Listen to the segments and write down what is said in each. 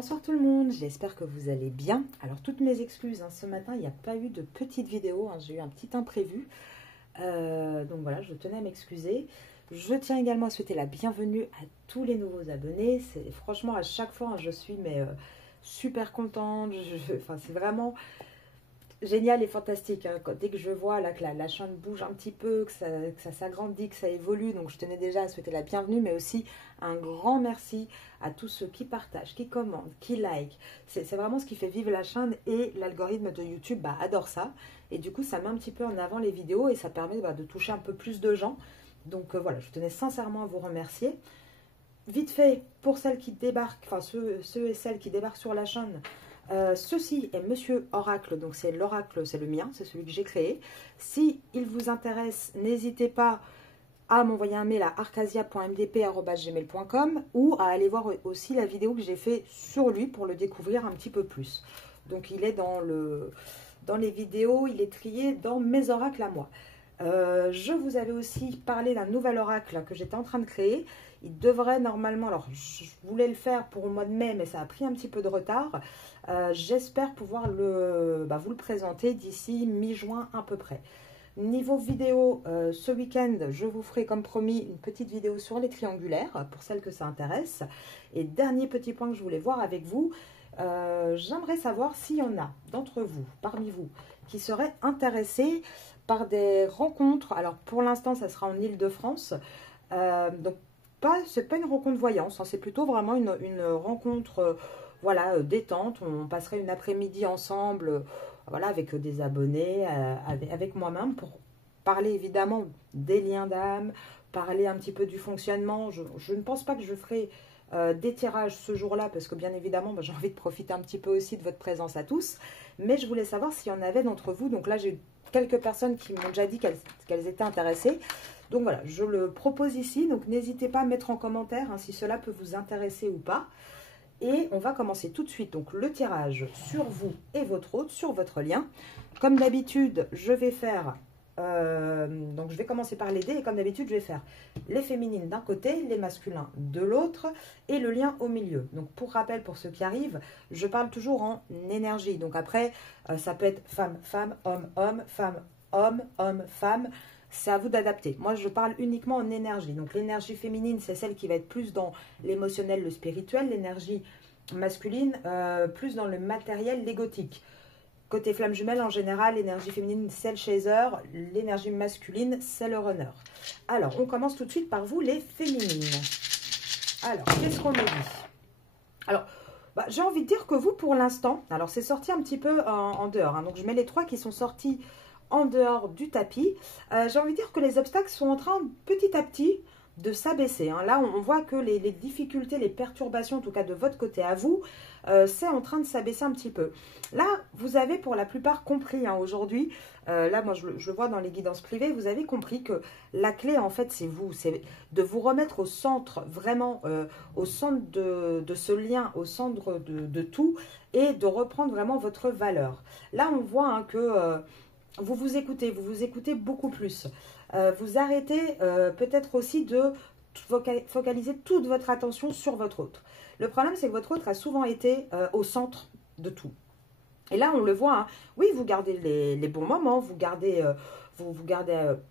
Bonsoir tout le monde, j'espère que vous allez bien. Alors toutes mes excuses, ce matin il n'y a pas eu de petite vidéo, j'ai eu un petit imprévu. Donc voilà, je tenais à m'excuser. Je tiens également à souhaiter la bienvenue à tous les nouveaux abonnés. Franchement à chaque fois je suis super contente, enfin, c'est vraiment génial et fantastique. Dès que je vois là, que la chaîne bouge un petit peu, que ça s'agrandit, que ça évolue, donc je tenais déjà à souhaiter la bienvenue, mais aussi un grand merci à tous ceux qui partagent, qui commentent, qui like. C'est vraiment ce qui fait vivre la chaîne, et l'algorithme de YouTube adore ça. Et du coup, ça met un petit peu en avant les vidéos et ça permet de toucher un peu plus de gens. Donc voilà, je tenais sincèrement à vous remercier. Vite fait, pour celles qui débarquent, enfin ceux et celles qui débarquent sur la chaîne, ceci est Monsieur Oracle, donc c'est l'oracle, c'est le mien, c'est celui que j'ai créé. Si il vous intéresse, n'hésitez pas à m'envoyer un mail à arcasia.mdp@gmail.com ou à aller voir aussi la vidéo que j'ai fait sur lui pour le découvrir un petit peu plus. Donc il est dans les vidéos, il est trié dans mes oracles à moi. Je vous avais aussi parlé d'un nouvel oracle que j'étais en train de créer. Il devrait normalement, alors je voulais le faire pour le mois de mai, mais ça a pris un petit peu de retard. J'espère pouvoir vous le présenter d'ici mi-juin à peu près. Niveau vidéo, ce week-end, je vous ferai comme promis une petite vidéo sur les triangulaires, pour celles que ça intéresse. Et dernier petit point que je voulais voir avec vous, j'aimerais savoir s'il y en a d'entre vous, parmi vous, qui seraient intéressés par des rencontres. Alors pour l'instant, ça sera en Île-de-France. Donc c'est pas une rencontre voyance, c'est plutôt vraiment une rencontre voilà, détente. On passerait une après-midi ensemble, voilà, avec des abonnés, avec moi-même, pour parler évidemment des liens d'âme, parler un petit peu du fonctionnement. Je ne pense pas que je ferai des tirages ce jour-là, parce que bien évidemment, j'ai envie de profiter un petit peu aussi de votre présence à tous. Mais je voulais savoir s'il y en avait d'entre vous. Donc là, j'ai quelques personnes qui m'ont déjà dit qu'elles étaient intéressées. Donc voilà, je le propose ici. Donc n'hésitez pas à mettre en commentaire si cela peut vous intéresser ou pas. Et on va commencer tout de suite donc le tirage sur vous et votre hôte, sur votre lien. Comme d'habitude, je vais faire... donc je vais commencer par les dés, et comme d'habitude je vais faire les féminines d'un côté, les masculins de l'autre et le lien au milieu. Donc pour rappel, pour ceux qui arrivent, je parle toujours en énergie. Donc après ça peut être femme, femme, homme, homme, femme, homme, homme, femme. C'est à vous d'adapter. Moi, je parle uniquement en énergie. Donc, l'énergie féminine, c'est celle qui va être plus dans l'émotionnel, le spirituel. L'énergie masculine, plus dans le matériel, l'égotique. Côté flamme jumelle, en général, l'énergie féminine, c'est le chaser. L'énergie masculine, c'est le runner. Alors, on commence tout de suite par vous, les féminines. Alors, qu'est-ce qu'on me dit? Alors, j'ai envie de dire que vous, pour l'instant, alors c'est sorti un petit peu en dehors. Donc, je mets les trois qui sont sortis en dehors du tapis. J'ai envie de dire que les obstacles sont en train petit à petit de s'abaisser. Là, on voit que les difficultés, les perturbations, en tout cas de votre côté à vous, c'est en train de s'abaisser un petit peu. Là, vous avez pour la plupart compris aujourd'hui, là, moi, je le vois dans les guidances privées, vous avez compris que la clé, en fait, c'est vous. C'est de vous remettre au centre, vraiment, au centre de ce lien, au centre de tout, et de reprendre vraiment votre valeur. Là, on voit que... vous vous écoutez beaucoup plus. Vous arrêtez peut-être aussi de focaliser toute votre attention sur votre hôte. Le problème, c'est que votre hôte a souvent été au centre de tout. Et là, on le voit, oui, vous gardez les bons moments, vous gardez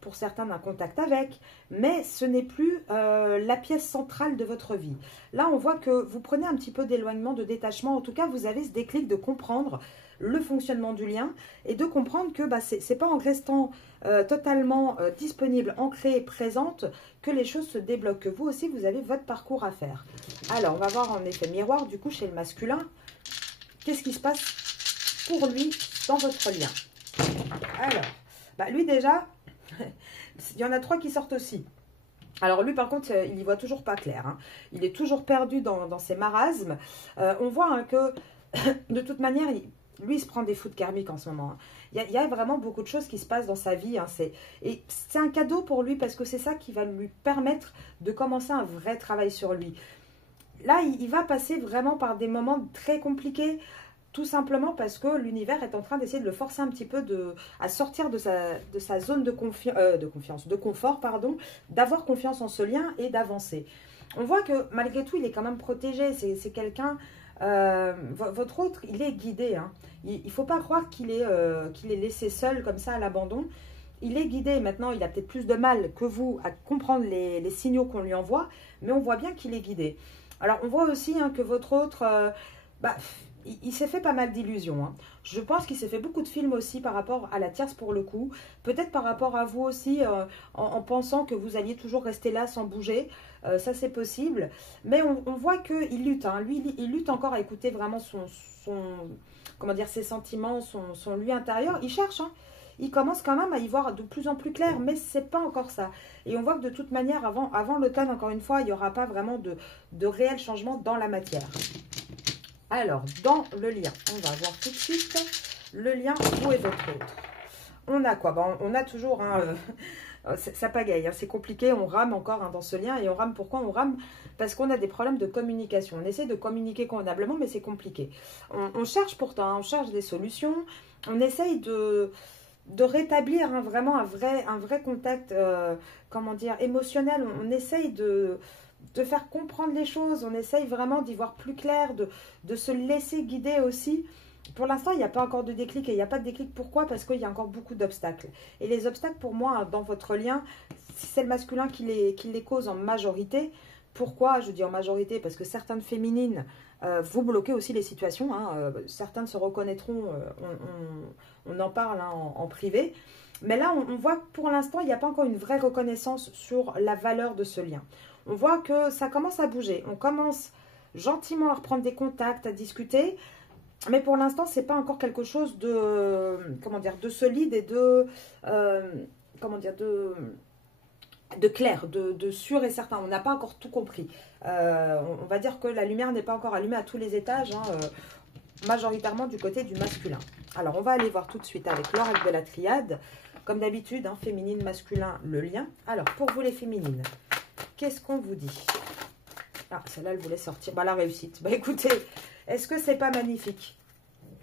pour certains un contact avec, mais ce n'est plus la pièce centrale de votre vie. Là, on voit que vous prenez un petit peu d'éloignement, de détachement. En tout cas, vous avez ce déclic de comprendre le fonctionnement du lien et de comprendre que c'est pas en restant totalement disponible, ancrée, présente, que les choses se débloquent, que vous aussi, vous avez votre parcours à faire. Alors, on va voir en effet miroir, du coup, chez le masculin, qu'est-ce qui se passe pour lui dans votre lien. Alors, lui déjà, il y en a trois qui sortent aussi. Alors lui, par contre, il y voit toujours pas clair. Il est toujours perdu dans ses marasmes. On voit que, de toute manière, lui, il se prend des foudres karmiques en ce moment. Il y a vraiment beaucoup de choses qui se passent dans sa vie. Et c'est un cadeau pour lui, parce que c'est ça qui va lui permettre de commencer un vrai travail sur lui. Là, il va passer vraiment par des moments très compliqués, tout simplement parce que l'univers est en train d'essayer de le forcer un petit peu à sortir de sa zone de confort, d'avoir confiance en ce lien et d'avancer. On voit que malgré tout, il est quand même protégé. C'est quelqu'un Votre autre, il est guidé. Hein. Il ne faut pas croire qu'il est laissé seul comme ça à l'abandon. Il est guidé. Maintenant, il a peut-être plus de mal que vous à comprendre les signaux qu'on lui envoie, mais on voit bien qu'il est guidé. Alors, on voit aussi hein, que votre autre, il s'est fait pas mal d'illusions. Hein. Je pense qu'il s'est fait beaucoup de films aussi par rapport à la tierce pour le coup. Peut-être par rapport à vous aussi, en pensant que vous alliez toujours rester là sans bouger. Ça, c'est possible. Mais on voit qu'il lutte. Hein. Lui, il lutte encore à écouter vraiment comment dire, ses sentiments, son lui intérieur. Il cherche. Hein. Il commence quand même à y voir de plus en plus clair, mais c'est pas encore ça. Et on voit que de toute manière, avant l'automne, encore une fois, il n'y aura pas vraiment de réel changement dans la matière. Alors, dans le lien, on va voir tout de suite le lien, vous et votre autre. On a quoi? On a toujours, hein, ça pagaille, hein, c'est compliqué, on rame encore hein, dans ce lien. Et on rame, pourquoi on rame? Parce qu'on a des problèmes de communication. On essaie de communiquer convenablement, mais c'est compliqué. On cherche pourtant, hein, on cherche des solutions. On essaye de rétablir hein, vraiment un vrai contact, comment dire, émotionnel. On essaye de faire comprendre les choses, on essaye vraiment d'y voir plus clair, de se laisser guider aussi. Pour l'instant, il n'y a pas encore de déclic, et il n'y a pas de déclic. Pourquoi? Parce qu'il y a encore beaucoup d'obstacles. Et les obstacles, pour moi, dans votre lien, c'est le masculin qui les cause en majorité. Pourquoi je dis en majorité? Parce que certaines féminines, vous bloquez aussi les situations. Hein, certaines se reconnaîtront, on en parle hein, en privé. Mais là, on voit que pour l'instant, il n'y a pas encore une vraie reconnaissance sur la valeur de ce lien. On voit que ça commence à bouger. On commence gentiment à reprendre des contacts, à discuter. Mais pour l'instant, ce n'est pas encore quelque chose de, comment dire, de solide et comment dire, de clair, de sûr et certain. On n'a pas encore tout compris. On va dire que la lumière n'est pas encore allumée à tous les étages, hein, majoritairement du côté du masculin. Alors, on va aller voir tout de suite avec l'oracle de la triade. Comme d'habitude, hein, féminine, masculin, le lien. Alors, pour vous les féminines, qu'est-ce qu'on vous dit? Ah, celle-là, elle voulait sortir. Bah, la réussite. Bah, écoutez, est-ce que c'est pas magnifique?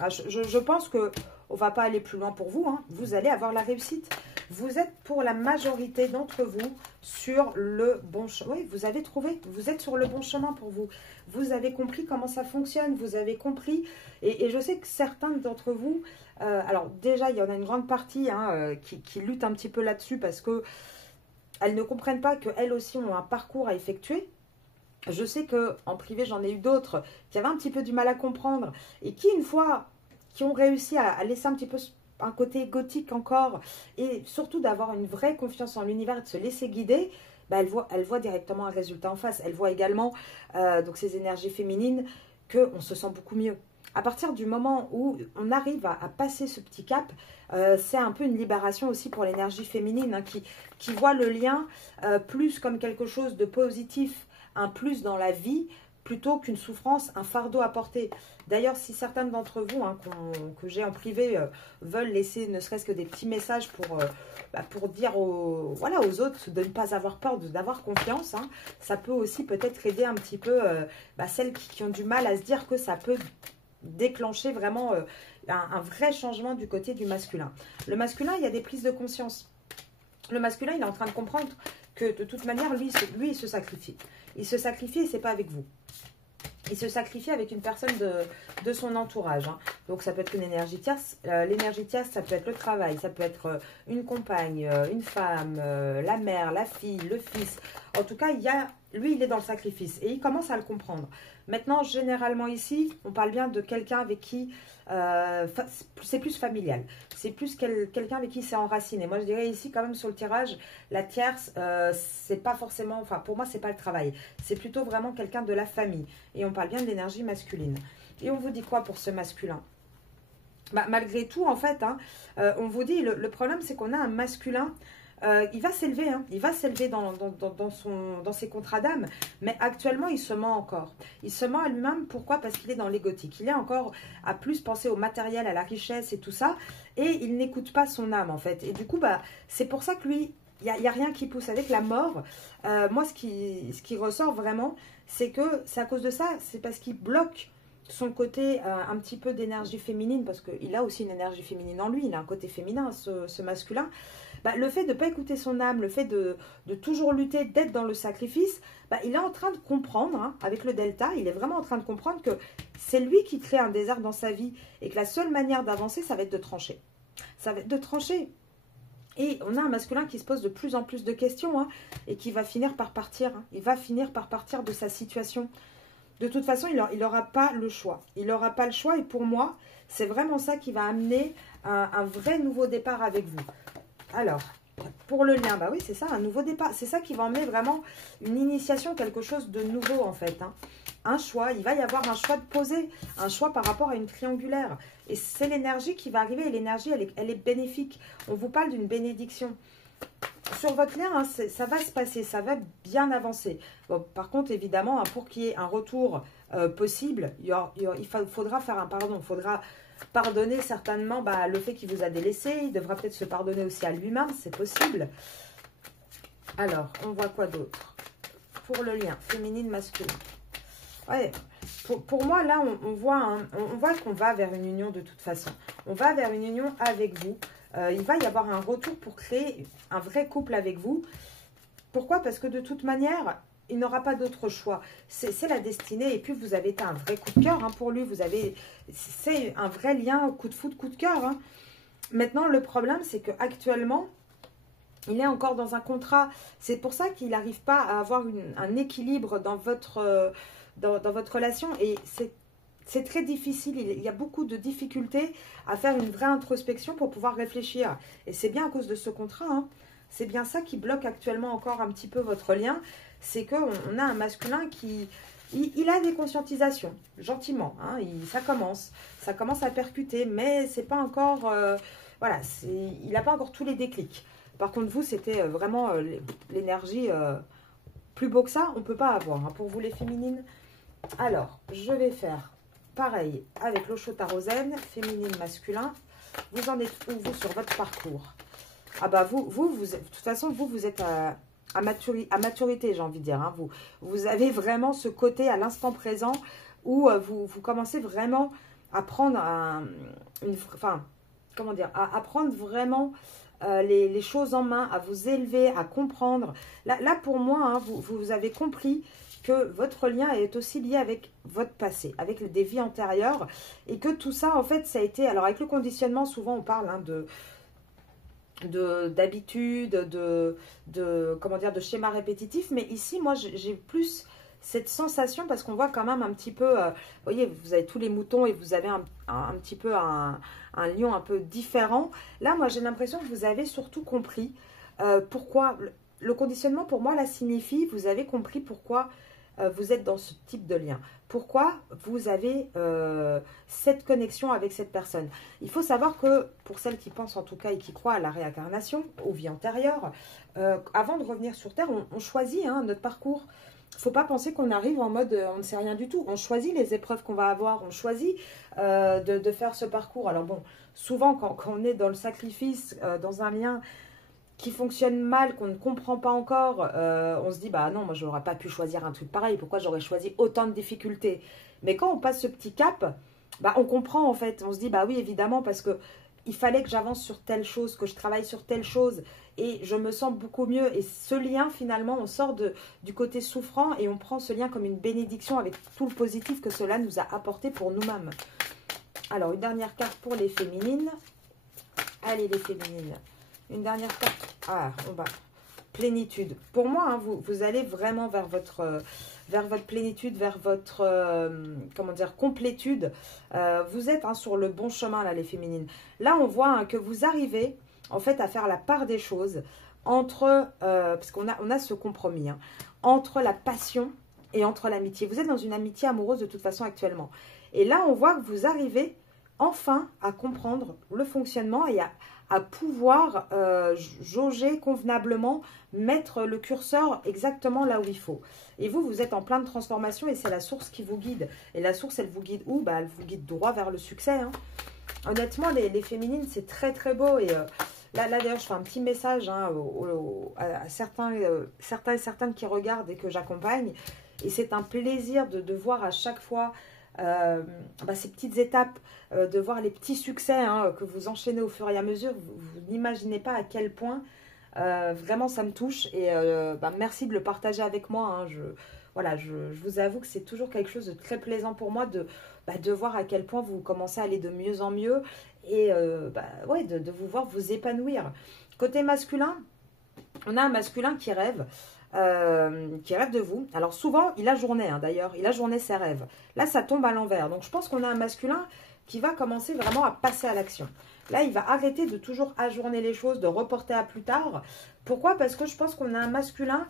Ah, je pense qu'on ne va pas aller plus loin pour vous. Hein. Vous allez avoir la réussite. Vous êtes pour la majorité d'entre vous sur le bon chemin. Oui, vous avez trouvé. Vous êtes sur le bon chemin pour vous. Vous avez compris comment ça fonctionne. Vous avez compris. Et je sais que certains d'entre vous... alors déjà, il y en a une grande partie hein, qui lutte un petit peu là-dessus parce que elles ne comprennent pas qu'elles aussi ont un parcours à effectuer. Je sais qu'en privé, j'en ai eu d'autres qui avaient un petit peu du mal à comprendre et qui, une fois, qui ont réussi à laisser un petit peu un côté égotique encore et surtout d'avoir une vraie confiance en l'univers et de se laisser guider, bah, elle voit directement un résultat en face. Elle voit également, donc ces énergies féminines, qu'on se sent beaucoup mieux. À partir du moment où on arrive à passer ce petit cap, c'est un peu une libération aussi pour l'énergie féminine hein, qui voit le lien plus comme quelque chose de positif, un plus dans la vie, plutôt qu'une souffrance, un fardeau à porter. D'ailleurs, si certaines d'entre vous, hein, que j'ai en privé, veulent laisser ne serait-ce que des petits messages pour dire voilà, aux autres de ne pas avoir peur, d'avoir confiance, hein, ça peut aussi peut-être aider un petit peu celles qui ont du mal à se dire que ça peut déclencher vraiment un vrai changement du côté du masculin. Le masculin, il y a des prises de conscience. Le masculin, il est en train de comprendre que de toute manière, lui il se sacrifie. Il se sacrifie et c'est pas avec vous. Il se sacrifie avec une personne de son entourage. Hein. Donc, ça peut être une énergie tierce. L'énergie tierce, ça peut être le travail, ça peut être une compagne, une femme, la mère, la fille, le fils. En tout cas, lui, il est dans le sacrifice et il commence à le comprendre. Maintenant, généralement ici, on parle bien de quelqu'un avec qui c'est plus familial. C'est plus quelqu'un avec qui c'est enraciné. Moi, je dirais ici, quand même, sur le tirage, la tierce, c'est pas forcément... Enfin, pour moi, c'est pas le travail. C'est plutôt vraiment quelqu'un de la famille. Et on parle bien de l'énergie masculine. Et on vous dit quoi pour ce masculin? Malgré tout, en fait, hein, on vous dit, le problème, c'est qu'on a un masculin... il va s'élever, hein, il va s'élever dans ses contrats d'âme, mais actuellement il se ment encore. Il se ment à lui-même, pourquoi? Parce qu'il est dans l'égotique. Il est encore à plus penser au matériel, à la richesse et tout ça, et il n'écoute pas son âme en fait. Et du coup, c'est pour ça que lui, il n'y a rien qui pousse avec la mort. Moi, ce qui ressort vraiment, c'est que c'est à cause de ça, c'est parce qu'il bloque son côté un petit peu d'énergie féminine, parce qu'il a aussi une énergie féminine en lui, il a un côté féminin, ce masculin. bah, le fait de ne pas écouter son âme, le fait de toujours lutter, d'être dans le sacrifice, bah, il est en train de comprendre, hein, avec le delta, il est vraiment en train de comprendre que c'est lui qui crée un désert dans sa vie et que la seule manière d'avancer, ça va être de trancher. Ça va être de trancher. Et on a un masculin qui se pose de plus en plus de questions, hein, et qui va finir par partir. Hein. Il va finir par partir de sa situation. De toute façon, il n'aura pas le choix. Il n'aura pas le choix et pour moi, c'est vraiment ça qui va amener un vrai nouveau départ avec vous. Alors, pour le lien, bah oui, c'est ça, un nouveau départ. C'est ça qui va emmener vraiment une initiation, quelque chose de nouveau en fait. Hein. Un choix, il va y avoir un choix de poser, un choix par rapport à une triangulaire. Et c'est l'énergie qui va arriver et l'énergie, elle est bénéfique. On vous parle d'une bénédiction. Sur votre lien, hein, ça va se passer, ça va bien avancer. Bon, par contre, évidemment, hein, pour qu'il y ait un retour possible, il faudra faire un pardon. Il faudra pardonner certainement bah, le fait qu'il vous a délaissé. Il devra peut-être se pardonner aussi à lui-même, c'est possible. Alors, on voit quoi d'autre? Pour le lien féminine, masculin. Ouais, pour moi, là, on voit qu'on va vers une union de toute façon. On va vers une union avec vous. Il va y avoir un retour pour créer un vrai couple avec vous. Pourquoi? Parce que de toute manière, il n'aura pas d'autre choix. C'est la destinée. Et puis, vous avez été un vrai coup de cœur hein, pour lui. C'est un vrai lien, coup de foudre, coup de cœur. Hein. Maintenant, le problème, c'est qu'actuellement, il est encore dans un contrat. C'est pour ça qu'il n'arrive pas à avoir un équilibre dans votre relation. Et c'est très difficile. Il y a beaucoup de difficultés à faire une vraie introspection pour pouvoir réfléchir. Et c'est bien à cause de ce contrat. Hein. C'est bien ça qui bloque actuellement encore un petit peu votre lien. C'est qu'on a un masculin qui... Il a des conscientisations, gentiment. Hein, ça commence à percuter, mais c'est pas encore... voilà, il n'a pas encore tous les déclics. Par contre, vous, c'était vraiment l'énergie plus beau que ça, on ne peut pas avoir. Hein, pour vous, les féminines. Alors, je vais faire pareil avec l'Osho-Tarot-Zen, féminine, masculin. Vous en êtes où, vous, sur votre parcours? Ah bah, vous de toute façon, vous êtes à maturité, j'ai envie de dire. Hein. Vous avez vraiment ce côté à l'instant présent où vous commencez vraiment à prendre à prendre vraiment les choses en main, à vous élever, à comprendre. Là pour moi, hein, vous avez compris que votre lien est aussi lié avec votre passé, avec des vies antérieures, et que tout ça, en fait, ça a été... Alors, avec le conditionnement, souvent, on parle hein, d'habitude, de schéma répétitif, mais ici, moi, j'ai plus cette sensation, parce qu'on voit quand même un petit peu, vous voyez, vous avez tous les moutons et vous avez un petit peu un lion un peu différent. Là, moi, j'ai l'impression que vous avez surtout compris pourquoi... Le conditionnement, pour moi, là, signifie, vous avez compris pourquoi vous êtes dans ce type de lien. Pourquoi vous avez cette connexion avec cette personne. Il faut savoir que, pour celles qui pensent en tout cas et qui croient à la réincarnation, aux vies antérieures, avant de revenir sur Terre, on choisit hein, notre parcours. Il ne faut pas penser qu'on arrive en mode on ne sait rien du tout. On choisit les épreuves qu'on va avoir, on choisit de faire ce parcours. Alors bon, souvent quand on est dans le sacrifice, dans un lien qui fonctionne mal, qu'on ne comprend pas encore, on se dit, bah non, moi je n'aurais pas pu choisir un truc pareil, pourquoi j'aurais choisi autant de difficultés? Mais quand on passe ce petit cap, bah on comprend en fait, on se dit, bah oui, évidemment, parce que il fallait que j'avance sur telle chose, que je travaille sur telle chose, et je me sens beaucoup mieux. Et ce lien, finalement, on sort du côté souffrant, et on prend ce lien comme une bénédiction avec tout le positif que cela nous a apporté pour nous-mêmes. Alors, une dernière carte pour les féminines. Allez, les féminines. Une dernière carte. Ah, on va. Plénitude. Pour moi, hein, vous allez vraiment vers votre plénitude, vers votre complétude. Vous êtes hein, sur le bon chemin, là, les féminines. Là, on voit hein, que vous arrivez, en fait, à faire la part des choses entre, parce qu'on a ce compromis, hein, entre la passion et entre l'amitié. Vous êtes dans une amitié amoureuse de toute façon actuellement. Et là, on voit que vous arrivez enfin à comprendre le fonctionnement et à pouvoir jauger convenablement, mettre le curseur exactement là où il faut. Et vous êtes en pleine transformation et c'est la source qui vous guide. Et la source, elle vous guide où? Bah, elle vous guide droit vers le succès. Hein. Honnêtement, les féminines, c'est très très beau. Et là d'ailleurs, je fais un petit message hein, à certains et certaines qui regardent et que j'accompagne. Et c'est un plaisir de voir à chaque fois ces petites étapes, de voir les petits succès hein, que vous enchaînez au fur et à mesure. Vous n'imaginez pas à quel point vraiment ça me touche. Et merci de le partager avec moi. Hein. Je vous avoue que c'est toujours quelque chose de très plaisant pour moi de voir à quel point vous commencez à aller de mieux en mieux et de vous voir vous épanouir. Côté masculin, on a un masculin qui rêve de vous. Alors souvent, il a journée d'ailleurs, il a journée ses rêves. Là, ça tombe à l'envers. Donc je pense qu'on a un masculin qui va commencer vraiment à passer à l'action. Là, il va arrêter de toujours ajourner les choses, de reporter à plus tard. Pourquoi? Parce que je pense qu'on a un masculin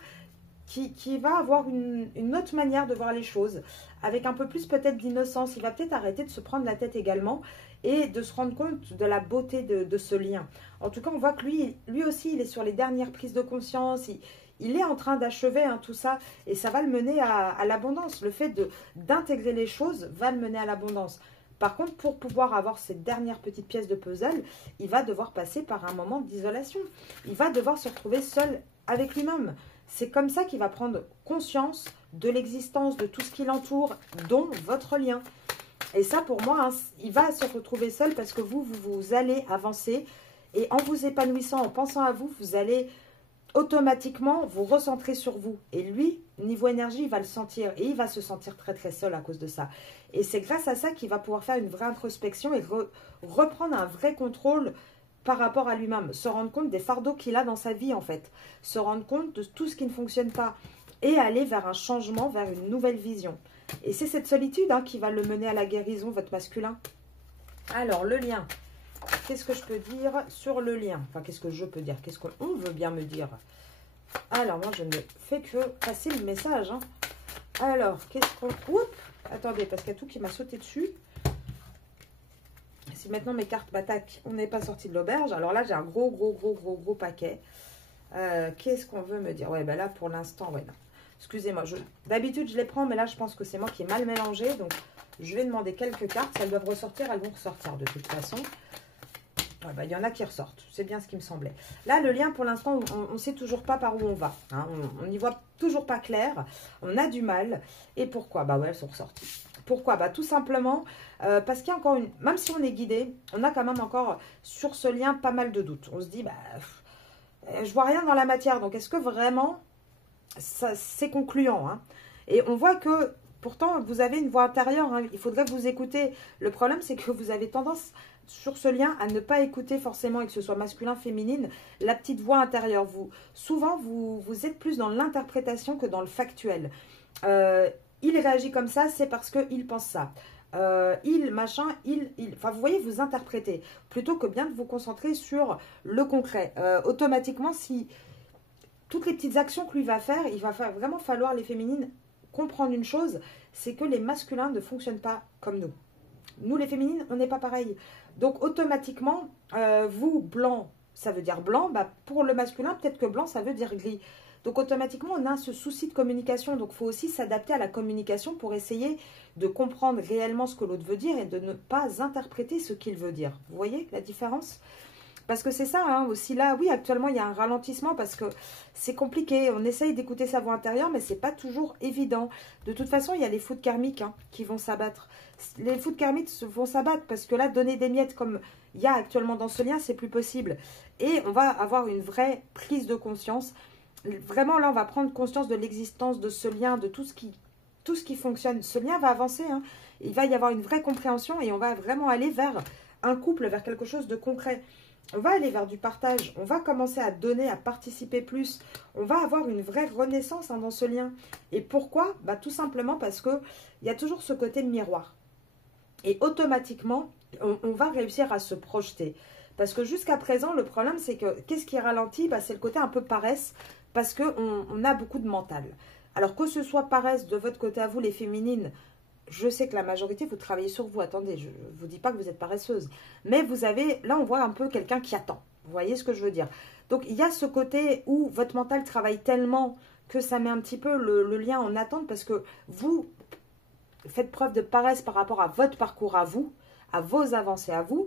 qui va avoir une autre manière de voir les choses, avec un peu plus peut-être d'innocence. Il va peut-être arrêter de se prendre la tête également et de se rendre compte de la beauté de ce lien. En tout cas, on voit que lui aussi, il est sur les dernières prises de conscience. Il est en train d'achever tout ça et ça va le mener à l'abondance. Le fait d'intégrer les choses va le mener à l'abondance. Par contre, pour pouvoir avoir cette dernière petite pièce de puzzle, il va devoir passer par un moment d'isolation. Il va devoir se retrouver seul avec lui-même. C'est comme ça qu'il va prendre conscience de l'existence de tout ce qui l'entoure, dont votre lien. Et ça, pour moi, il va se retrouver seul parce que vous allez avancer. Et en vous épanouissant, en pensant à vous, vous allez automatiquement vous recentrer sur vous. Et lui, niveau énergie, il va le sentir. Et il va se sentir très très seul à cause de ça. Et c'est grâce à ça qu'il va pouvoir faire une vraie introspection et reprendre un vrai contrôle par rapport à lui-même. Se rendre compte des fardeaux qu'il a dans sa vie en fait. Se rendre compte de tout ce qui ne fonctionne pas. Et aller vers un changement, vers une nouvelle vision. Et c'est cette solitude qui va le mener à la guérison, votre masculin. Alors, le lien. Qu'est-ce que je peux dire sur le lien? Enfin, qu'est-ce que je peux dire? Qu'est-ce qu'on veut bien me dire? Alors, moi, je ne fais que passer le message. Alors, qu'est-ce qu'on... Oups! Attendez, parce qu'il y a tout qui m'a sauté dessus. Si maintenant mes cartes m'attaquent, on n'est pas sorti de l'auberge. Alors là, j'ai un gros paquet. Qu'est-ce qu'on veut me dire? Ouais, ben là, pour l'instant, ouais, non. Excusez-moi, d'habitude, je les prends, mais là, je pense que c'est moi qui ai mal mélangé. Donc, je vais demander quelques cartes. Si elles doivent ressortir, elles vont ressortir de toute façon. Il y en a qui ressortent. C'est bien ce qui me semblait. Là, le lien, pour l'instant, on ne sait toujours pas par où on va. On n'y voit toujours pas clair. On a du mal. Et pourquoi? Elles sont ressorties. Pourquoi? Tout simplement parce qu'il y a encore une... Même si on est guidé, on a quand même encore sur ce lien pas mal de doutes. On se dit, je vois rien dans la matière. Donc, est-ce que vraiment, c'est concluant Et on voit que... Pourtant, vous avez une voix intérieure. Il faudrait vous écouter. Le problème, c'est que vous avez tendance... sur ce lien, à ne pas écouter forcément, et que ce soit masculin, féminine, la petite voix intérieure. Souvent, vous êtes plus dans l'interprétation que dans le factuel. Il réagit comme ça, c'est parce qu'il pense ça. Enfin, vous voyez, vous interprétez. Plutôt que bien de vous concentrer sur le concret. Automatiquement, si toutes les petites actions que lui va faire, il va vraiment falloir, les féminines, comprendre une chose, c'est que les masculins ne fonctionnent pas comme nous. Nous, les féminines, on n'est pas pareil. Donc, automatiquement, vous, blanc, ça veut dire blanc. Pour le masculin, peut-être que blanc, ça veut dire gris. Donc, automatiquement, on a ce souci de communication. Donc, il faut aussi s'adapter à la communication pour essayer de comprendre réellement ce que l'autre veut dire et de ne pas interpréter ce qu'il veut dire. Vous voyez la différence? Parce que c'est ça aussi là, oui, actuellement, il y a un ralentissement parce que c'est compliqué. On essaye d'écouter sa voix intérieure, mais c'est pas toujours évident. De toute façon, il y a les foudres karmiques qui vont s'abattre. Les foudres karmiques vont s'abattre parce que là, donner des miettes comme il y a actuellement dans ce lien, c'est plus possible. Et on va avoir une vraie prise de conscience. Vraiment, là, on va prendre conscience de l'existence de ce lien, de tout ce qui fonctionne. Ce lien va avancer. Il va y avoir une vraie compréhension et on va vraiment aller vers un couple, vers quelque chose de concret. On va aller vers du partage, on va commencer à donner, à participer plus. On va avoir une vraie renaissance dans ce lien. Et pourquoi? Tout simplement parce qu'il y a toujours ce côté de miroir. Et automatiquement, on va réussir à se projeter. Parce que jusqu'à présent, le problème, c'est que qu'est-ce qui ralentit? C'est le côté un peu paresse, parce qu'on a beaucoup de mental. Alors que ce soit paresse de votre côté à vous, les féminines, je sais que la majorité, vous travaillez sur vous. Attendez, je ne vous dis pas que vous êtes paresseuse. Mais vous avez, là, on voit un peu quelqu'un qui attend. Vous voyez ce que je veux dire? Donc, il y a ce côté où votre mental travaille tellement que ça met un petit peu le lien en attente parce que vous faites preuve de paresse par rapport à votre parcours à vous, à vos avancées à vous.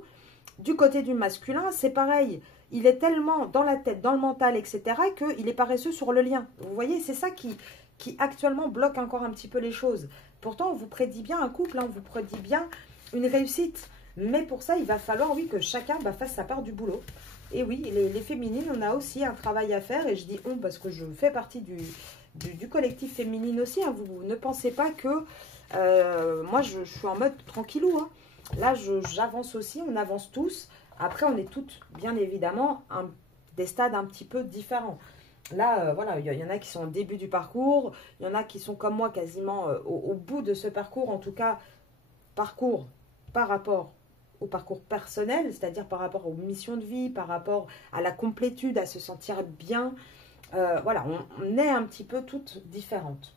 Du côté du masculin, c'est pareil. Il est tellement dans la tête, dans le mental, etc., qu'il est paresseux sur le lien. Vous voyez, c'est ça qui actuellement bloque encore un petit peu les choses. Pourtant, on vous prédit bien un couple, hein, on vous prédit bien une réussite. Mais pour ça, il va falloir, oui, que chacun fasse sa part du boulot. Et oui, les féminines, on a aussi un travail à faire. Et je dis on parce que je fais partie du collectif féminine aussi. Hein. Vous ne pensez pas que moi, je suis en mode tranquillou. Hein. Là, j'avance aussi, on avance tous. Après, on est toutes, bien évidemment, des stades un petit peu différents. Là, voilà, il y en a qui sont au début du parcours. Il y en a qui sont comme moi quasiment au bout de ce parcours. En tout cas, parcours par rapport au parcours personnel, c'est-à-dire par rapport aux missions de vie, par rapport à la complétude, à se sentir bien. Voilà, on est un petit peu toutes différentes.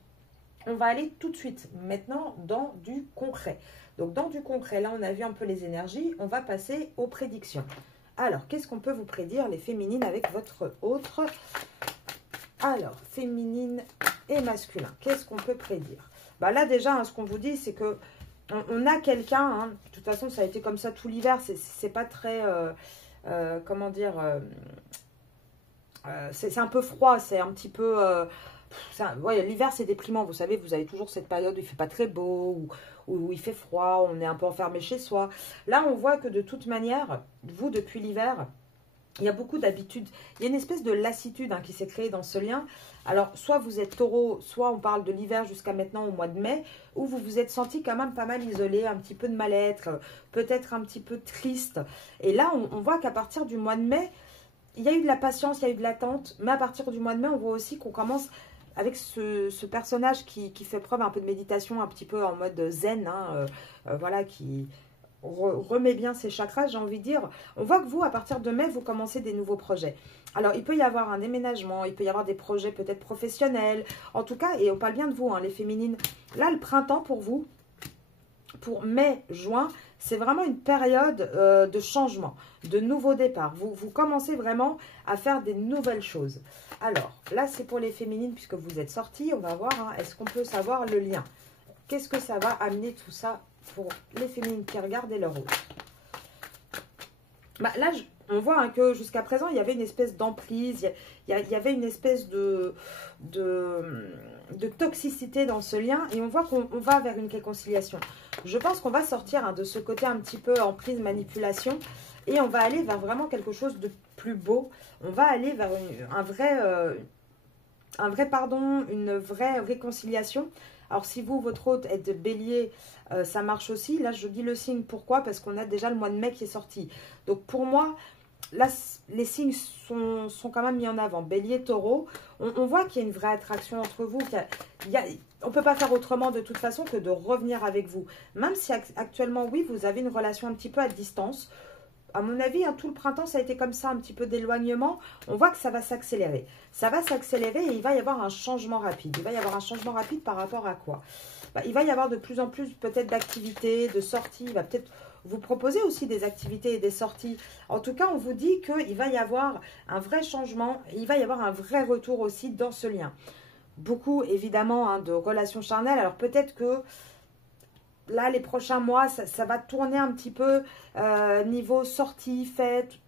On va aller tout de suite maintenant dans du concret. Donc dans du concret, là on a vu un peu les énergies, on va passer aux prédictions. Alors, qu'est-ce qu'on peut vous prédire les féminines avec votre autre? Alors, féminine et masculin, qu'est-ce qu'on peut prédire? Bah là déjà, hein, ce qu'on vous dit, c'est que on a quelqu'un, hein, de toute façon ça a été comme ça tout l'hiver, c'est pas très, comment dire, c'est un peu froid, c'est un petit peu, ouais, l'hiver c'est déprimant, vous savez, vous avez toujours cette période où il fait pas très beau, où il fait froid, on est un peu enfermé chez soi. Là on voit que de toute manière, vous depuis l'hiver, il y a beaucoup d'habitudes, il y a une espèce de lassitude hein, qui s'est créée dans ce lien. Alors, soit vous êtes taureau, soit on parle de l'hiver jusqu'à maintenant au mois de mai, où vous vous êtes senti quand même pas mal isolé, un petit peu de mal-être, peut-être un petit peu triste. Et là, on voit qu'à partir du mois de mai, il y a eu de la patience, il y a eu de l'attente, mais à partir du mois de mai, on voit aussi qu'on commence avec ce personnage qui fait preuve un peu de méditation, un petit peu en mode zen, hein, voilà, qui remet bien ses chakras, j'ai envie de dire. On voit que vous, à partir de mai, vous commencez des nouveaux projets. Alors, il peut y avoir un déménagement, il peut y avoir des projets peut-être professionnels. En tout cas, et on parle bien de vous, hein, les féminines. Là, le printemps pour vous, pour mai, juin, c'est vraiment une période de changement, de nouveaux départs. Vous commencez vraiment à faire des nouvelles choses. Alors, là, c'est pour les féminines, puisque vous êtes sorties. On va voir, hein, est-ce qu'on peut savoir le lien? Qu'est-ce que ça va amener tout ça pour les féminines qui regardent et leur autre? Bah, là, on voit hein, que jusqu'à présent, il y avait une espèce d'emprise, il y avait une espèce de toxicité dans ce lien et on voit qu'on va vers une réconciliation. Je pense qu'on va sortir hein, de ce côté un petit peu emprise, manipulation et on va aller vers vraiment quelque chose de plus beau. On va aller vers un vrai pardon, une vraie réconciliation. Alors, si vous, votre hôte est de bélier, ça marche aussi. Là, je dis le signe. Pourquoi? Parce qu'on a déjà le mois de mai qui est sorti. Donc, pour moi, là, les signes sont quand même mis en avant. Bélier, taureau, on voit qu'il y a une vraie attraction entre vous. On ne peut pas faire autrement de toute façon que de revenir avec vous. Même si actuellement, oui, vous avez une relation un petit peu à distance. À mon avis, hein, tout le printemps, ça a été comme ça, un petit peu d'éloignement. On voit que ça va s'accélérer. Ça va s'accélérer et il va y avoir un changement rapide. Il va y avoir un changement rapide par rapport à quoi? Bah, il va y avoir de plus en plus peut-être d'activités, de sorties. Il va peut-être vous proposer aussi des activités et des sorties. En tout cas, on vous dit qu'il va y avoir un vrai changement. Il va y avoir un vrai retour aussi dans ce lien. Beaucoup, évidemment, hein, de relations charnelles. Alors peut-être que là, les prochains mois, ça va tourner un petit peu niveau sortie, fête,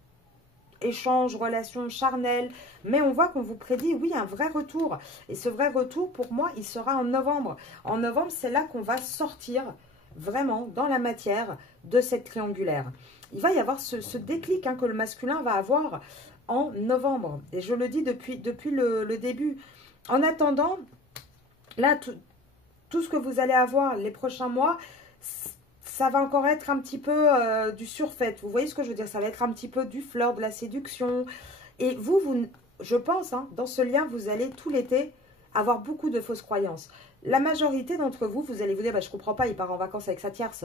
échange, relation charnelle. Mais on voit qu'on vous prédit, oui, un vrai retour. Et ce vrai retour, pour moi, il sera en novembre. En novembre, c'est là qu'on va sortir vraiment dans la matière de cette triangulaire. Il va y avoir ce déclic hein, que le masculin va avoir en novembre. Et je le dis depuis le début. En attendant, là, tout ce que vous allez avoir les prochains mois, ça va encore être un petit peu du surfait. Vous voyez ce que je veux dire? Ça va être un petit peu du flirt, de la séduction. Et vous je pense, hein, dans ce lien, vous allez tout l'été avoir beaucoup de fausses croyances. La majorité d'entre vous, vous allez vous dire, bah, je ne comprends pas, il part en vacances avec sa tierce.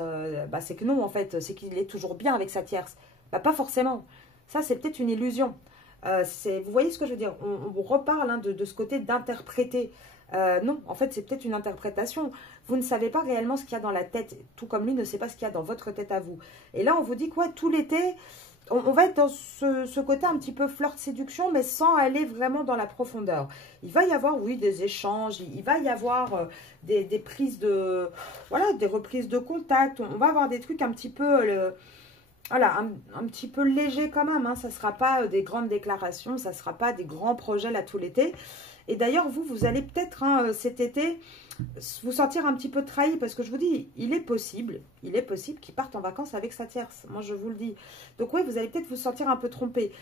Bah, c'est que non, en fait, c'est qu'il est toujours bien avec sa tierce. Bah, pas forcément. Ça, c'est peut-être une illusion. Vous voyez ce que je veux dire? On reparle hein, de ce côté d'interpréter. Non, en fait, c'est peut-être une interprétation. Vous ne savez pas réellement ce qu'il y a dans la tête, tout comme lui ne sait pas ce qu'il y a dans votre tête à vous. Et là, on vous dit quoi? Tout l'été, on va être dans ce côté un petit peu flirt-séduction, mais sans aller vraiment dans la profondeur. Il va y avoir, oui, des échanges, il va y avoir des prises de... Voilà, des reprises de contact. On va avoir des trucs un petit peu... Voilà, un petit peu léger quand même. Hein. Ça ne sera pas des grandes déclarations, ça ne sera pas des grands projets là tout l'été. Et d'ailleurs, vous allez peut-être cet été vous sentir un petit peu trahi, parce que je vous dis, il est possible qu'il parte en vacances avec sa tierce. Moi, je vous le dis. Donc oui, vous allez peut-être vous sentir un peu trompé.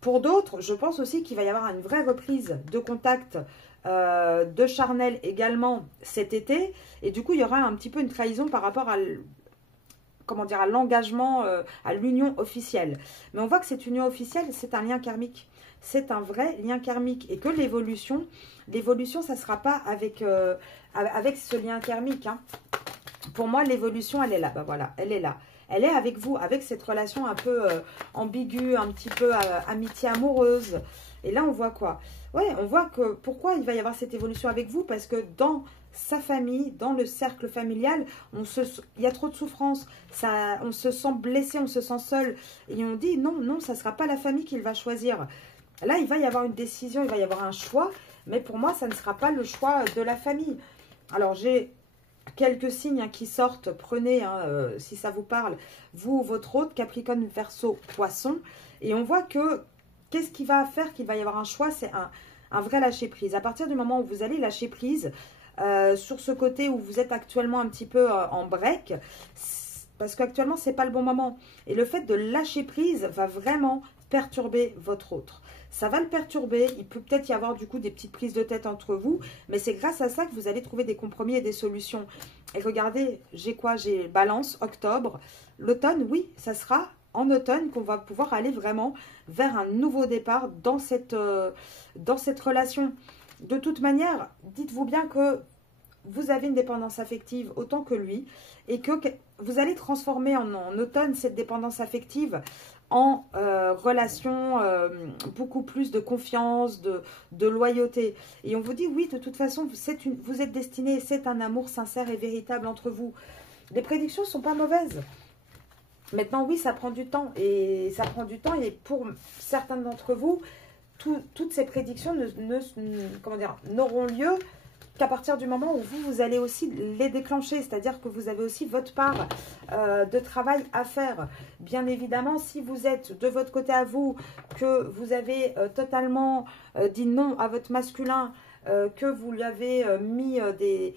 Pour d'autres, je pense aussi qu'il va y avoir une vraie reprise de contact de charnel également cet été. Et du coup, il y aura un petit peu une trahison par rapport à, comment dire, à l'engagement, à l'union officielle. Mais on voit que cette union officielle, c'est un lien karmique. C'est un vrai lien karmique. Et que l'évolution, ça ne sera pas avec, avec ce lien karmique. Hein. Pour moi, l'évolution, elle est là. Ben voilà, elle est là. Elle est avec vous, avec cette relation un peu ambiguë, un petit peu amitié amoureuse. Et là, on voit quoi? Ouais, on voit que pourquoi il va y avoir cette évolution avec vous? Parce que dans sa famille, dans le cercle familial, il y a trop de souffrance. On se sent blessé, on se sent seul. Et on dit non, non, ça ne sera pas la famille qu'il va choisir. Là, il va y avoir une décision, il va y avoir un choix. Mais pour moi, ça ne sera pas le choix de la famille. Alors, j'ai quelques signes qui sortent, prenez si ça vous parle, vous, votre hôte, Capricorne, Verseau, Poisson, et on voit que, qu'est-ce qui va faire qu'il va y avoir un choix? C'est un vrai lâcher prise. À partir du moment où vous allez lâcher prise, sur ce côté où vous êtes actuellement un petit peu en break, parce qu'actuellement, c'est pas le bon moment. Et le fait de lâcher prise va vraiment perturber votre autre. Ça va le perturber, il peut peut-être y avoir du coup des petites prises de tête entre vous, mais c'est grâce à ça que vous allez trouver des compromis et des solutions. Et regardez, j'ai quoi? J'ai Balance, octobre. L'automne, oui, ça sera en automne qu'on va pouvoir aller vraiment vers un nouveau départ dans cette relation. De toute manière, dites-vous bien que vous avez une dépendance affective autant que lui et que vous allez transformer en automne cette dépendance affective en relation beaucoup plus de confiance, de loyauté. Et on vous dit, oui, de toute façon, vous êtes destiné, c'est un amour sincère et véritable entre vous. Les prédictions ne sont pas mauvaises. Maintenant, oui, ça prend du temps. Et ça prend du temps. Et pour certains d'entre vous, toutes ces prédictions n'auront lieu qu'à partir du moment où vous allez aussi les déclencher, c'est-à-dire que vous avez aussi votre part de travail à faire. Bien évidemment, si vous êtes de votre côté à vous, que vous avez totalement dit non à votre masculin, que vous lui avez mis des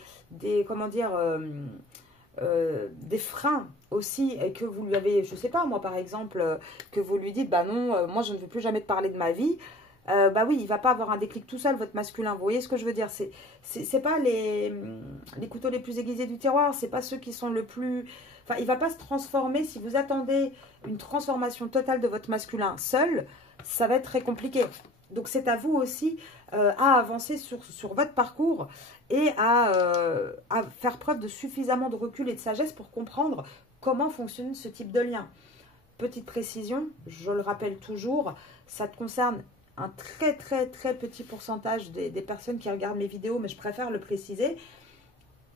freins aussi, et que vous lui avez, je sais pas moi par exemple, que vous lui dites, bah non, moi je ne veux plus jamais te parler de ma vie, bah oui, il va pas avoir un déclic tout seul, votre masculin. Vous voyez ce que je veux dire? C'est pas les couteaux les plus aiguisés du tiroir, c'est pas ceux qui sont le plus... Enfin, il va pas se transformer. Si vous attendez une transformation totale de votre masculin seul, ça va être très compliqué. Donc c'est à vous aussi à avancer sur votre parcours et à faire preuve de suffisamment de recul et de sagesse pour comprendre comment fonctionne ce type de lien. Petite précision, je le rappelle toujours, ça te concerne un très très très petit pourcentage des personnes qui regardent mes vidéos, mais je préfère le préciser.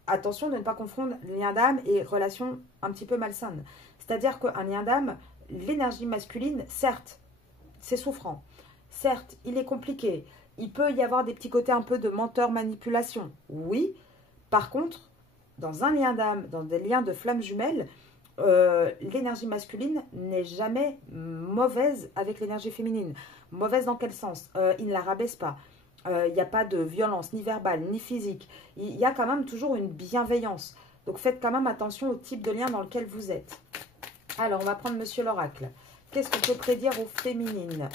Attention de ne pas confondre lien d'âme et relation un petit peu malsaine. C'est-à-dire qu'un lien d'âme, l'énergie masculine, certes, c'est souffrant. Certes, il est compliqué. Il peut y avoir des petits côtés un peu de menteur, manipulation. Oui. Par contre, dans un lien d'âme, dans des liens de flammes jumelles, l'énergie masculine n'est jamais mauvaise avec l'énergie féminine. Mauvaise dans quel sens? Il ne la rabaisse pas. Il n'y a pas de violence, ni verbale, ni physique. Il y a quand même toujours une bienveillance. Donc faites quand même attention au type de lien dans lequel vous êtes. Alors, on va prendre Monsieur l'Oracle. Qu'est-ce qu'on peut prédire aux féminines?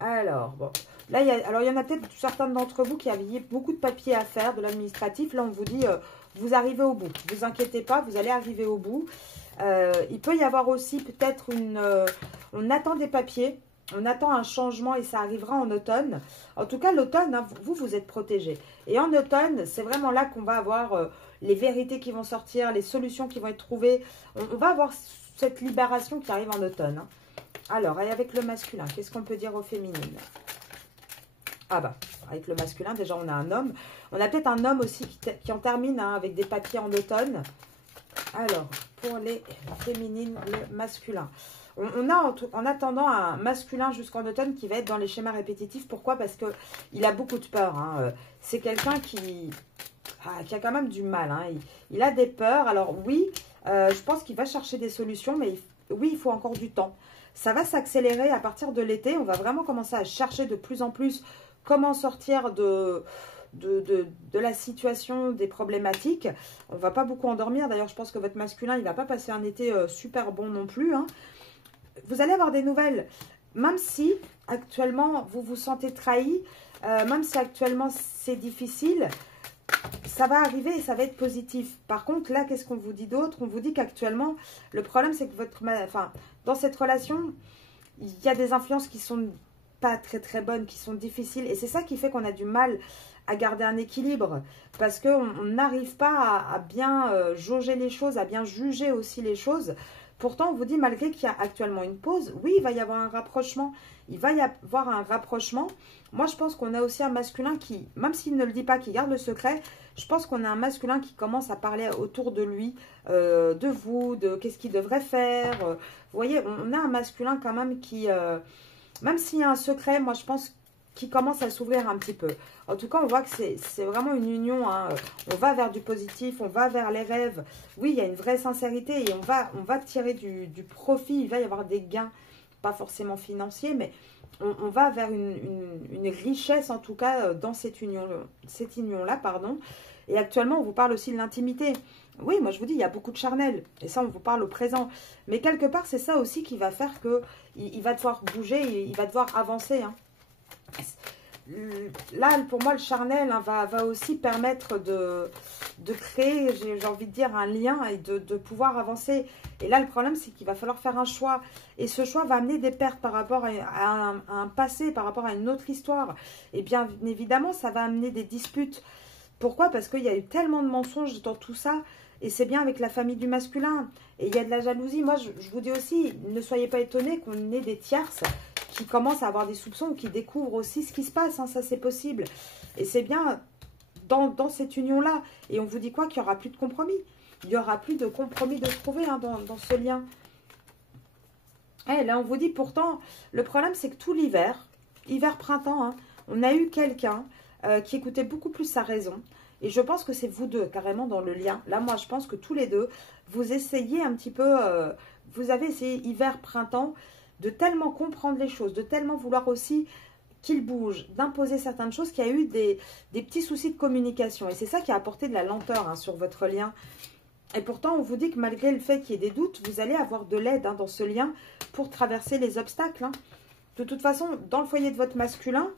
Alors, bon. Là, il y en a peut-être certains d'entre vous qui avaient beaucoup de papiers à faire, de l'administratif. Là, on vous dit, vous arrivez au bout. Ne vous inquiétez pas, vous allez arriver au bout. Il peut y avoir aussi peut-être on attend des papiers, on attend un changement et ça arrivera en automne. En tout cas, l'automne, hein, vous êtes protégés. Et en automne, c'est vraiment là qu'on va avoir les vérités qui vont sortir, les solutions qui vont être trouvées. On va avoir cette libération qui arrive en automne. Hein. Alors, et avec le masculin, qu'est-ce qu'on peut dire aux féminines? Ah bah, avec le masculin, déjà, on a un homme. On a peut-être un homme aussi qui en termine hein, avec des papiers en automne. Alors, pour les féminines, le masculin. On a en attendant un masculin jusqu'en automne qui va être dans les schémas répétitifs. Pourquoi? Parce qu'il a beaucoup de peur. Hein. C'est quelqu'un qui a quand même du mal. Hein. Il a des peurs. Alors oui, je pense qu'il va chercher des solutions, mais oui, il faut encore du temps. Ça va s'accélérer à partir de l'été. On va vraiment commencer à chercher de plus en plus comment sortir de la situation, des problématiques. On ne va pas beaucoup endormir. D'ailleurs, je pense que votre masculin, il ne va pas passer un été super bon non plus. Hein. Vous allez avoir des nouvelles. Même si, actuellement, vous vous sentez trahi, même si actuellement, c'est difficile, ça va arriver et ça va être positif. Par contre, là, qu'est-ce qu'on vous dit d'autre? On vous dit qu'actuellement, le problème, c'est que dans cette relation, il y a des influences qui sont pas très très bonnes, qui sont difficiles. Et c'est ça qui fait qu'on a du mal à garder un équilibre. Parce qu'on n'arrive pas à bien jauger les choses, à bien juger aussi les choses. Pourtant, on vous dit, malgré qu'il y a actuellement une pause, oui, il va y avoir un rapprochement. Il va y avoir un rapprochement. Moi, je pense qu'on a aussi un masculin qui, même s'il ne le dit pas, qui garde le secret, je pense qu'on a un masculin qui commence à parler autour de lui, de vous, de qu'est-ce qu'il devrait faire. Vous voyez, on a un masculin quand même qui, même s'il y a un secret, moi, je pense qu'il commence à s'ouvrir un petit peu. En tout cas, on voit que c'est vraiment une union. Hein. On va vers du positif, on va vers les rêves. Oui, il y a une vraie sincérité et on va tirer du profit. Il va y avoir des gains, pas forcément financiers, mais on va vers une richesse, en tout cas, dans cette union-là, pardon. Et actuellement, on vous parle aussi de l'intimité. Oui, moi, je vous dis, il y a beaucoup de charnel. Et ça, on vous parle au présent. Mais quelque part, c'est ça aussi qui va faire qu'il va devoir bouger, il va devoir avancer, hein. Là, pour moi, le charnel hein, va aussi permettre de créer, j'ai envie de dire, un lien et de pouvoir avancer. Et là, le problème, c'est qu'il va falloir faire un choix. Et ce choix va amener des pertes par rapport à un passé, par rapport à une autre histoire. Et bien évidemment, ça va amener des disputes. Pourquoi? Parce qu'il y a eu tellement de mensonges dans tout ça. Et c'est bien avec la famille du masculin. Et il y a de la jalousie. Moi, je vous dis aussi, ne soyez pas étonnés qu'on ait des tierces qui commencent à avoir des soupçons ou qui découvrent aussi ce qui se passe. Hein, ça, c'est possible. Et c'est bien dans cette union-là. Et on vous dit quoi? Qu'il n'y aura plus de compromis. Il n'y aura plus de compromis de trouver hein, dans ce lien. Et là, on vous dit pourtant, le problème, c'est que tout l'hiver, hiver-printemps, hein, on a eu quelqu'un qui écoutait beaucoup plus sa raison. Et je pense que c'est vous deux, carrément, dans le lien. Là, moi, je pense que tous les deux, vous essayez un petit peu, vous avez essayé hiver-printemps, de tellement comprendre les choses, de tellement vouloir aussi qu'il bouge, d'imposer certaines choses, qu'il y a eu des petits soucis de communication. Et c'est ça qui a apporté de la lenteur hein, sur votre lien. Et pourtant, on vous dit que malgré le fait qu'il y ait des doutes, vous allez avoir de l'aide hein, dans ce lien pour traverser les obstacles. Hein. De toute façon, dans le foyer de votre masculin,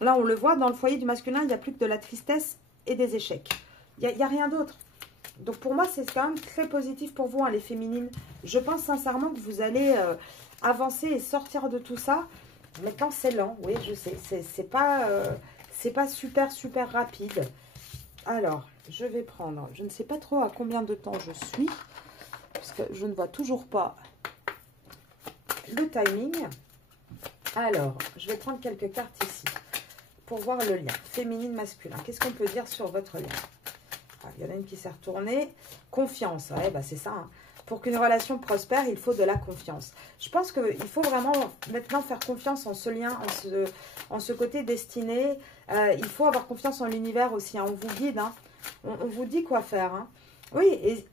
là on le voit, dans le foyer du masculin, il n'y a plus que de la tristesse et des échecs. Il n'y a rien d'autre. Donc pour moi, c'est quand même très positif pour vous, hein, les féminines. Je pense sincèrement que vous allez avancer et sortir de tout ça. Maintenant, c'est lent, oui, je sais. C'est pas super rapide. Alors, je vais prendre, je ne sais pas trop à combien de temps je suis, parce que je ne vois toujours pas le timing. Alors, je vais prendre quelques cartes ici pour voir le lien féminine-masculin. Qu'est-ce qu'on peut dire sur votre lien? Ah, il y en a une qui s'est retournée. Confiance, ouais, bah c'est ça. Hein. Pour qu'une relation prospère, il faut de la confiance. Je pense qu'il faut vraiment maintenant faire confiance en ce lien, en ce côté destiné. Il faut avoir confiance en l'univers aussi. Hein. On vous guide, hein. On vous dit quoi faire. Hein. Oui, et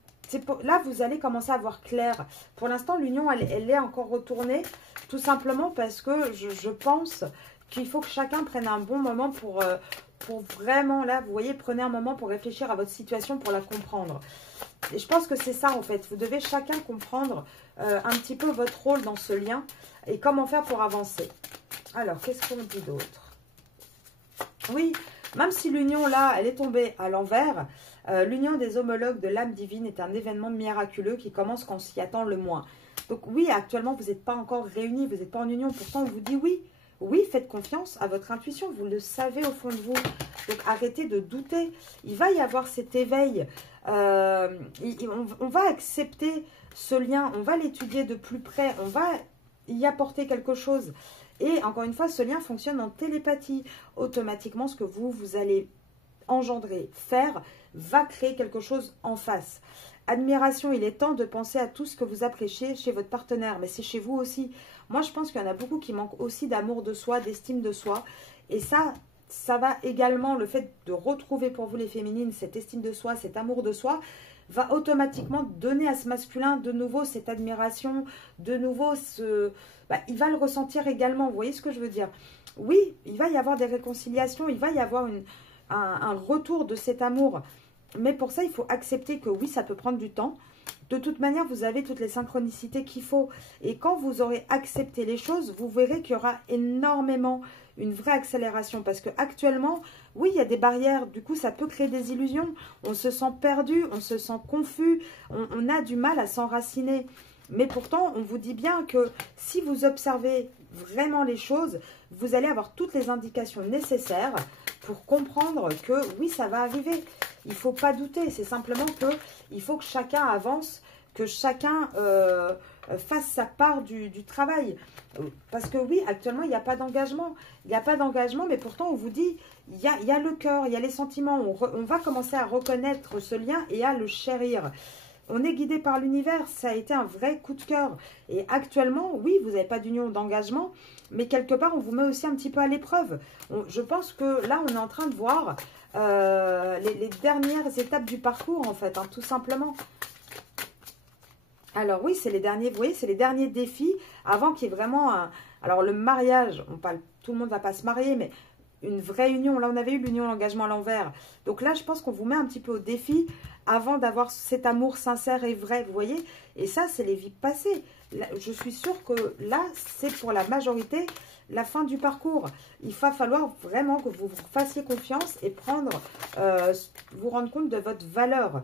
là, vous allez commencer à voir clair. Pour l'instant, l'union, elle est encore retournée, tout simplement parce que je pense qu'il faut que chacun prenne un bon moment pour vraiment, là, vous voyez, prenez un moment pour réfléchir à votre situation, pour la comprendre. Et je pense que c'est ça, en fait. Vous devez chacun comprendre un petit peu votre rôle dans ce lien et comment faire pour avancer. Alors, qu'est-ce qu'on dit d'autre? Oui, même si l'union, là, elle est tombée à l'envers, l'union des homologues de l'âme divine est un événement miraculeux qui commence quand on s'y attend le moins. Donc oui, actuellement, vous n'êtes pas encore réunis, vous n'êtes pas en union. Pourtant, on vous dit oui. Oui, faites confiance à votre intuition, vous le savez au fond de vous. Donc arrêtez de douter. Il va y avoir cet éveil. On va accepter ce lien, on va l'étudier de plus près, on va y apporter quelque chose. Et encore une fois, ce lien fonctionne en télépathie. Automatiquement, ce que vous allez engendrer, faire, va créer quelque chose en face. Admiration, il est temps de penser à tout ce que vous appréciez chez votre partenaire, mais c'est chez vous aussi. Moi, je pense qu'il y en a beaucoup qui manquent aussi d'amour de soi, d'estime de soi. Et ça va également, le fait de retrouver pour vous les féminines cette estime de soi, cet amour de soi, va automatiquement donner à ce masculin de nouveau cette admiration, de nouveau il va le ressentir également. Vous voyez ce que je veux dire? Oui, il va y avoir des réconciliations, il va y avoir un retour de cet amour. Mais pour ça, il faut accepter que oui, ça peut prendre du temps. De toute manière, vous avez toutes les synchronicités qu'il faut. Et quand vous aurez accepté les choses, vous verrez qu'il y aura énormément une vraie accélération. Parce qu'actuellement, oui, il y a des barrières. Du coup, ça peut créer des illusions. On se sent perdu, on se sent confus. On a du mal à s'enraciner. Mais pourtant, on vous dit bien que si vous observez vraiment les choses, vous allez avoir toutes les indications nécessaires pour comprendre que oui, ça va arriver. Il ne faut pas douter. C'est simplement qu'il faut que chacun avance, que chacun fasse sa part du travail. Parce que oui, actuellement, il n'y a pas d'engagement. Il n'y a pas d'engagement, mais pourtant, on vous dit, il y a le cœur, il y a les sentiments. On va commencer à reconnaître ce lien et à le chérir. On est guidé par l'univers, ça a été un vrai coup de cœur. Et actuellement, oui, vous n'avez pas d'union d'engagement, mais quelque part, on vous met aussi un petit peu à l'épreuve. Je pense que là, on est en train de voir les dernières étapes du parcours, en fait, hein, tout simplement. Alors oui, c'est les derniers, vous voyez, c'est les derniers défis avant qu'il y ait vraiment un... Alors le mariage, tout le monde ne va pas se marier, mais une vraie union. Là, on avait eu l'union, l'engagement à l'envers. Donc là, je pense qu'on vous met un petit peu au défi avant d'avoir cet amour sincère et vrai, vous voyez. Et ça, c'est les vies passées. Là, je suis sûre que là, c'est pour la majorité la fin du parcours. Il va falloir vraiment que vous vous fassiez confiance et vous rendre compte de votre valeur.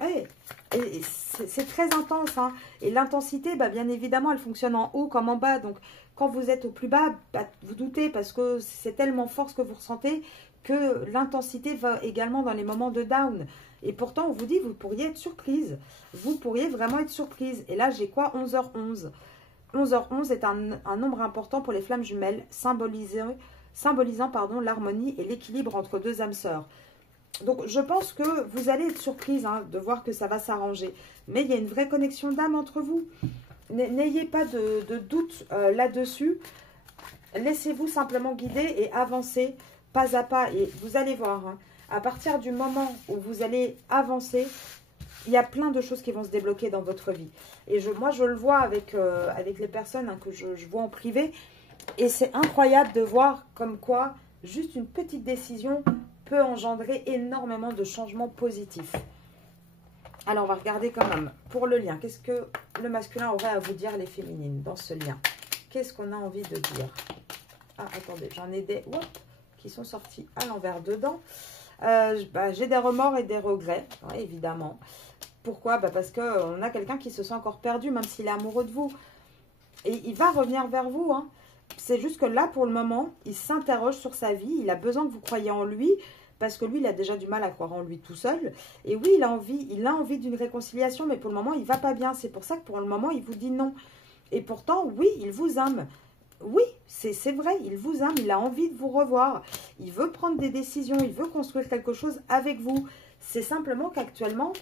Ouais. Et c'est très intense, hein. Et l'intensité, bien évidemment, elle fonctionne en haut comme en bas. Donc, quand vous êtes au plus bas, vous doutez parce que c'est tellement fort ce que vous ressentez que l'intensité va également dans les moments de down. Et pourtant, on vous dit, vous pourriez être surprise. Vous pourriez vraiment être surprise. Et là, j'ai quoi? 11h11. 11h11 est un nombre important pour les flammes jumelles, symbolisant l'harmonie et l'équilibre entre deux âmes sœurs. Donc, je pense que vous allez être surprise de voir que ça va s'arranger. Mais il y a une vraie connexion d'âme entre vous. N'ayez pas de doute là-dessus. Laissez-vous simplement guider et avancer pas à pas. Et vous allez voir, à partir du moment où vous allez avancer, il y a plein de choses qui vont se débloquer dans votre vie. Et moi, je le vois avec les personnes que je vois en privé. Et c'est incroyable de voir comme quoi juste une petite décision peut engendrer énormément de changements positifs. Alors, on va regarder quand même pour le lien. Qu'est-ce que le masculin aurait à vous dire, les féminines, dans ce lien? Qu'est-ce qu'on a envie de dire? Ah, attendez, j'en ai des qui sont sortis à l'envers dedans. J'ai des remords et des regrets, évidemment. Pourquoi? Parce qu'on a quelqu'un qui se sent encore perdu, même s'il est amoureux de vous. Et il va revenir vers vous. C'est juste que là, pour le moment, il s'interroge sur sa vie. Il a besoin que vous croyiez en lui. Parce que lui, il a déjà du mal à croire en lui tout seul. Et oui, il a envie d'une réconciliation, mais pour le moment, il ne va pas bien. C'est pour ça que pour le moment, il vous dit non. Et pourtant, oui, il vous aime. Oui, c'est vrai, il vous aime, il a envie de vous revoir. Il veut prendre des décisions, il veut construire quelque chose avec vous. C'est simplement qu'actuellement,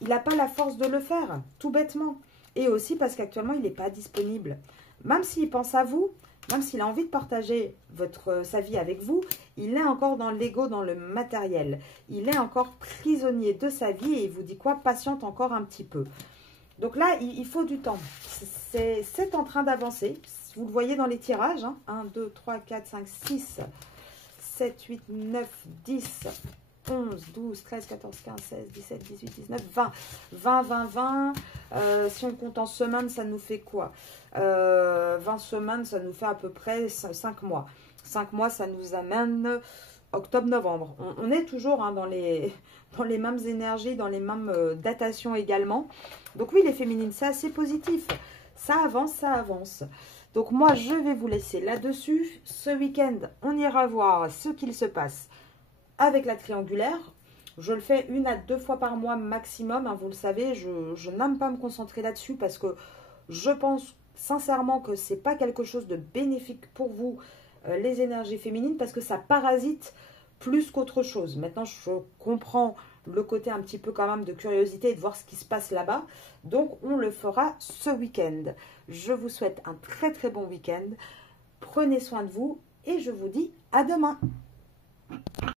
il n'a pas la force de le faire, tout bêtement. Et aussi parce qu'actuellement, il n'est pas disponible. Même s'il pense à vous, même s'il a envie de partager sa vie avec vous, il est encore dans l'ego, dans le matériel. Il est encore prisonnier de sa vie et il vous dit quoi? Patiente encore un petit peu. Donc là, il faut du temps. C'est en train d'avancer. Vous le voyez dans les tirages. 1, 2, 3, 4, 5, 6, 7, 8, 9, 10, 11, 12, 13, 14, 15, 16, 17, 18, 19, 20. 20, 20, 20. Si on compte en semaines, ça nous fait quoi? 20 semaines, ça nous fait à peu près 5 mois. 5 mois, ça nous amène octobre-novembre. On est toujours dans les mêmes énergies, dans les mêmes datations également. Donc oui, les féminines, c'est assez positif. Ça avance, ça avance. Donc moi, je vais vous laisser là-dessus. Ce week-end, on ira voir ce qu'il se passe avec la triangulaire. Je le fais 1 à 2 fois par mois maximum. Vous le savez, je n'aime pas me concentrer là-dessus parce que je pense sincèrement que ce n'est pas quelque chose de bénéfique pour vous, les énergies féminines, parce que ça parasite plus qu'autre chose. Maintenant, je comprends le côté un petit peu quand même de curiosité et de voir ce qui se passe là-bas. Donc, on le fera ce week-end. Je vous souhaite un très très bon week-end. Prenez soin de vous et je vous dis à demain.